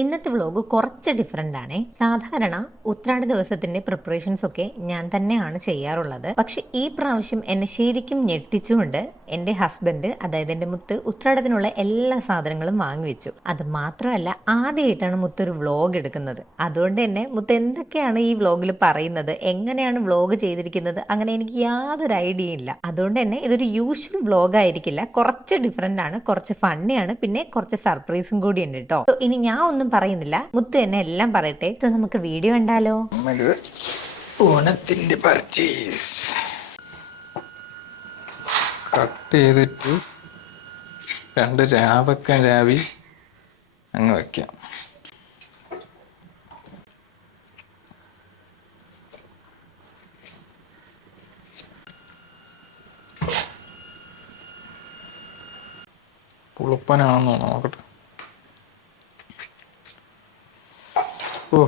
ഇന്നത്തെ വ്ലോഗ് കുറച്ച് ഡിഫറെൻ്റ് ആണ്. സാധാരണ ഉത്രാട ദിവസത്തിന്റെ പ്രിപ്പറേഷൻസ് ഒക്കെ ഞാൻ തന്നെയാണ് ചെയ്യാറുള്ളത്. പക്ഷെ ഈ പ്രാവശ്യം എന്നെ ശരിക്കും ഞെട്ടിച്ചുകൊണ്ട് എൻ്റെ ഹസ്ബൻഡ്, അതായത് എൻ്റെ മുത്ത്, ഉത്രാടത്തിനുള്ള എല്ലാ സാധനങ്ങളും വാങ്ങിവെച്ചു. അത് മാത്രമല്ല, ആദ്യമായിട്ടാണ് മുത്ത് ഒരു വ്ലോഗ് എടുക്കുന്നത്. അതുകൊണ്ട് തന്നെ മുത്ത് എന്തൊക്കെയാണ് ഈ വ്ലോഗിൽ പറയുന്നത്, എങ്ങനെയാണ് വ്ലോഗ് ചെയ്തിരിക്കുന്നത്, അങ്ങനെ എനിക്ക് യാതൊരു ഐഡിയ ഇല്ല. അതുകൊണ്ട് തന്നെ ഇതൊരു യൂഷ്വൽ വ്ലോഗ് ആയിരിക്കില്ല, കുറച്ച് ഡിഫറെൻ്റ് ആണ്, കുറച്ച് ഫണ്ണിയാണ്, പിന്നെ കുറച്ച് സർപ്രൈസും കൂടി ഉണ്ട് കേട്ടോ. ഇനി ഞാൻ ഒന്നും പറയുന്നില്ല, മുത്ത് തന്നെ എല്ലാം പറയട്ടെ. നമുക്ക് വീഡിയോ കണ്ടാലോ? ഓണത്തിന്റെ പർച്ചേസ് കട്ട് ചെയ്തിട്ട് 2 രാവക്ക രാവി അങ്ങ് വെക്കാം. പുളുപ്പനാണെന്നോ നോക്കട്ടെ. ഓ,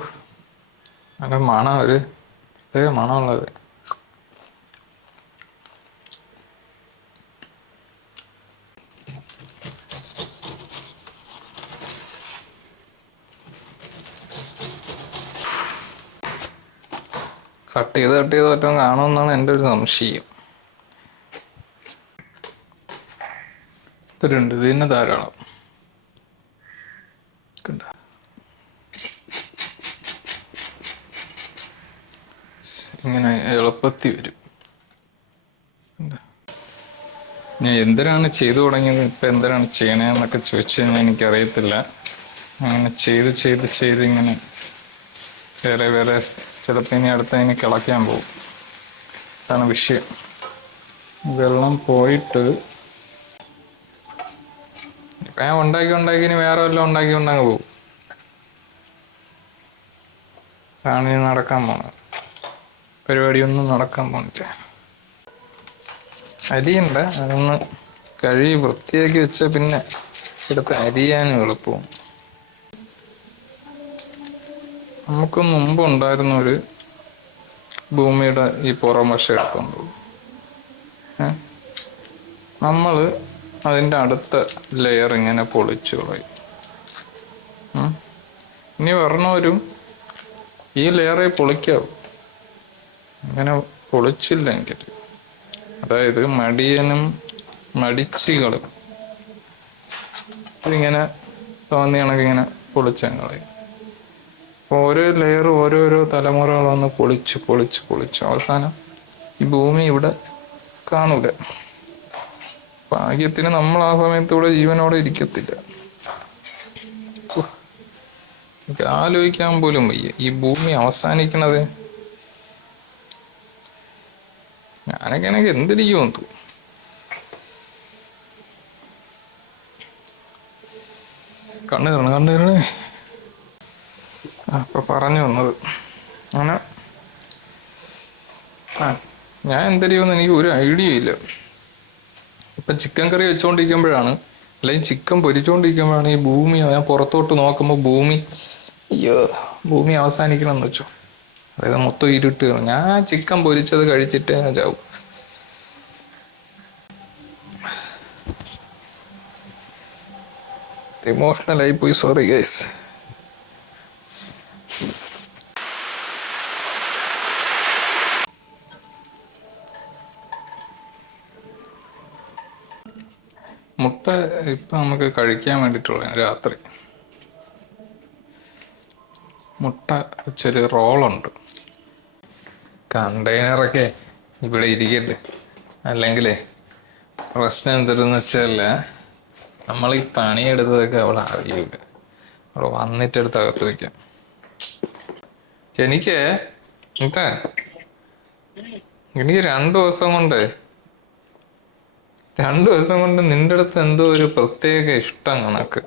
നല്ല മണം, ഒരു പ്രത്യേക മണമുള്ളത്. കട്ട് ചെയ്ത് പറ്റും കാണുമെന്നാണ് എൻ്റെ ഒരു സംശയം. ഇത്രയുണ്ട്, ഇത് തന്നെ ധാരാളം. ഇങ്ങനെ എളുപ്പത്തിൽ വരും. ഞാൻ എന്തിനാണ് ചെയ്തു തുടങ്ങിയത്, ഇപ്പം എന്തിനാണ് ചെയ്യണേന്നൊക്കെ ചോദിച്ചു കഴിഞ്ഞാൽ എനിക്കറിയത്തില്ല. അങ്ങനെ ചെയ്ത് ഇങ്ങനെ വേറെ ചിലപ്പോൾ ഇനി അടുത്തതിന് കിളയ്ക്കാൻ പോകും. അതാണ് വിഷയം. വെള്ളം പോയിട്ട് ഇപ്പം ഞാൻ ഉണ്ടാക്കി ഇനി വേറെ വല്ലതും ഉണ്ടാക്കി പോകും. അതാണ് ഇനി നടക്കാൻ പോണത്. പരിപാടിയൊന്നും നടക്കാൻ പോണില്ല. അരിയുണ്ട്, അതൊന്ന് കഴുകി വൃത്തിയാക്കി വെച്ച പിന്നെ എടുത്ത് അരിയാനും എളുപ്പവും. നമുക്ക് മുമ്പ് ഉണ്ടായിരുന്നൊരു ഭൂമിയുടെ ഈ പുറം വശം എടുത്തോണ്ട് നമ്മൾ അതിൻ്റെ അടുത്ത ലെയർ ഇങ്ങനെ പൊളിച്ചു കളയും. ഇനി വരണവരും ഈ ലെയറെ പൊളിക്കാവും. ഇങ്ങനെ പൊളിച്ചില്ലെങ്കിൽ, അതായത് മടിയനും മടിച്ചികളും ഇതിങ്ങനെ തോന്നിയ കണക്കിങ്ങനെ പൊളിച്ചങ്ങളയും. അപ്പോൾ ഓരോ ലെയർ ഓരോരോ തലമുറകളൊന്ന് പൊളിച്ച് അവസാനം ഈ ഭൂമി ഇവിടെ കാണൂല. ഭാഗ്യത്തിന് നമ്മൾ ആ സമയത്ത് ഇവിടെ ജീവനോടെ ഇരിക്കത്തില്ല. എനിക്ക് ആലോചിക്കാൻ പോലും വയ്യ ഈ ഭൂമി അവസാനിക്കണത്. ഞാനൊക്കെ ആണെങ്കിൽ എന്തിരിക്കുമെന്ന് തോന്നും. കണ്ണു കയറണേ. അപ്പൊ പറഞ്ഞു വന്നത് അങ്ങനെ ഞാൻ എന്തിരിക്കുമെന്ന് എനിക്ക് ഒരു ഐഡിയ ഇല്ല. ഇപ്പൊ ചിക്കൻ കറി വെച്ചോണ്ടിരിക്കുമ്പോഴാണ്, അല്ലെങ്കിൽ ചിക്കൻ പൊരിച്ചോണ്ടിരിക്കുമ്പോഴാണ് ഈ ഭൂമി, ഞാൻ പുറത്തോട്ട് നോക്കുമ്പോൾ ഭൂമി അവസാനിക്കണം എന്ന് വെച്ചോ. അതായത് മൊത്തം ഇരുട്ട്. ഞാൻ ചിക്കൻ പൊരിച്ചത് കഴിച്ചിട്ട് ഞാൻ ചാവും. ഇമോഷണൽ ആയി പോയി, സോറി ഗൈസ്. മുട്ട ഇപ്പൊ നമുക്ക് കഴിക്കാൻ വേണ്ടിയിട്ടുള്ള രാത്രി മുട്ട വെച്ചൊരു റോളുണ്ട്. കണ്ടെയ്നറൊക്കെ ഇവിടെ ഇരിക്കട്ടെ, അല്ലെങ്കിലേ പ്രശ്നം എന്തെന്ന് വെച്ചാൽ നമ്മൾ ഈ പണിയെടുത്തതൊക്കെ അവൾ അറിയൂല. അവൾ വന്നിട്ടെടുത്ത് അകത്ത് വയ്ക്കാം. എനിക്ക് 2 ദിവസം കൊണ്ട് നിന്റെ അടുത്ത് എന്തോ ഒരു പ്രത്യേക ഇഷ്ടം കണക്ക്.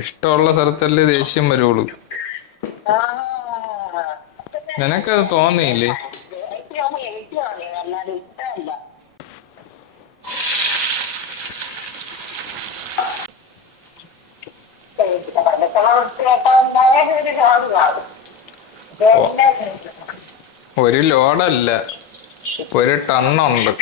ഇഷ്ടമുള്ള സ്ഥലത്തല്ലേ ദേഷ്യം വരുള്ളൂ. നിനക്കത് തോന്നിയില്ലേ? ഒരു ലോഡല്ല, 1 ടണ്ണുണ്ട്.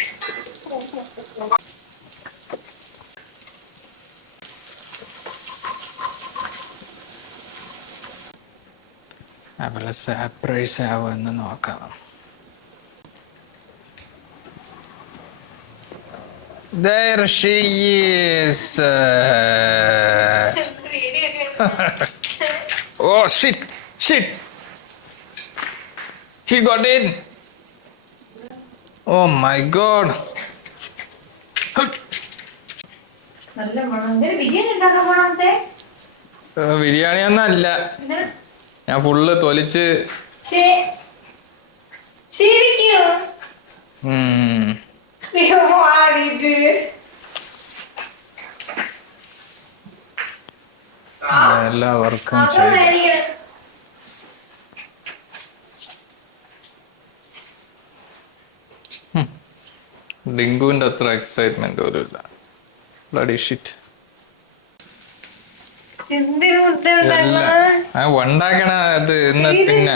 അവളെ സർപ്രൈസ് ആവുമെന്ന് നോക്കാം. There she is. Oh shit! Shit! He got in. Oh my god! Biryani ഒന്നല്ല, ഞാൻ ഫുള്ള് തൊലിച്ച്. എല്ലാവർക്കും ഡിങ്കുവിന്റെ അത്ര എക്സൈറ്റ്മെന്റ് പോലും ഇല്ല. Bloody shit. ഉണ്ടാക്കണ അത് ഇന്ന് പിന്നെ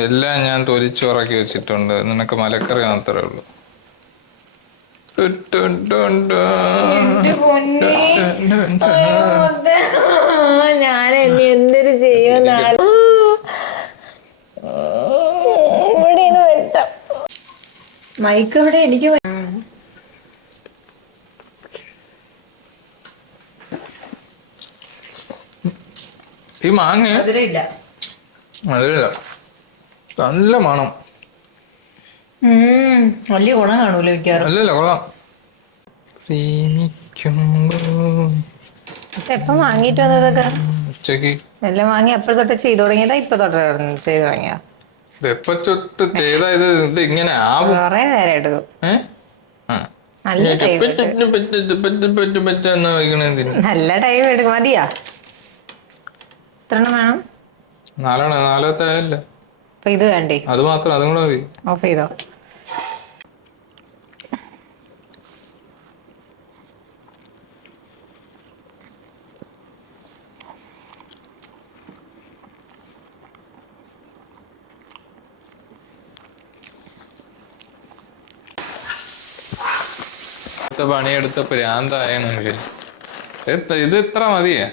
എല്ലാം ഞാൻ തൊലിച്ചുറക്കി വെച്ചിട്ടുണ്ട്. നിനക്ക് മലക്കറി മാത്രമേ ഉള്ളൂ. ഞാൻ എന്തൊരു ചെയ്യുന്ന മൈക്ക് ഇവിടെ എനിക്ക് ഈ മാങ്ങ മധുരമില്ല. നല്ല മണം. വലിയ ഗുണം കാണൂല മിക്കവാറും. അല്ലല്ല, കൊള്ളാം. പ്രേമിക്കുമ്പോ എപ്പം വാങ്ങിട്ട് വന്നതൊക്കെ ഉച്ചക്ക് എല്ലാം വാങ്ങി അപ്പഴ തൊട്ട് ചെയ്തു തുടങ്ങിയതാ? ഇപ്പൊ തൊട്ട് ചെയ്തു തുടങ്ങിയ? എപ്പ തൊട്ട് ചെയ്ത ഇത് ഇങ്ങനെ ആവും. കൊറേ നേരം എടുക്കും. നല്ല ടൈം എടുക്കും. മതിയാ? എത്ര എണ്ണം വേണം? 4 നാലത്തെ ആയല്ലേ. അപ്പൊ ഇത് വേണ്ടേ? അത് മാത്രം, അതും കൂടെ മതി. ഓഫ് ചെയ്തോ? പണിയെടുത്ത പ്രാന്തായ ഇത് ഇത്ര മതിയേ?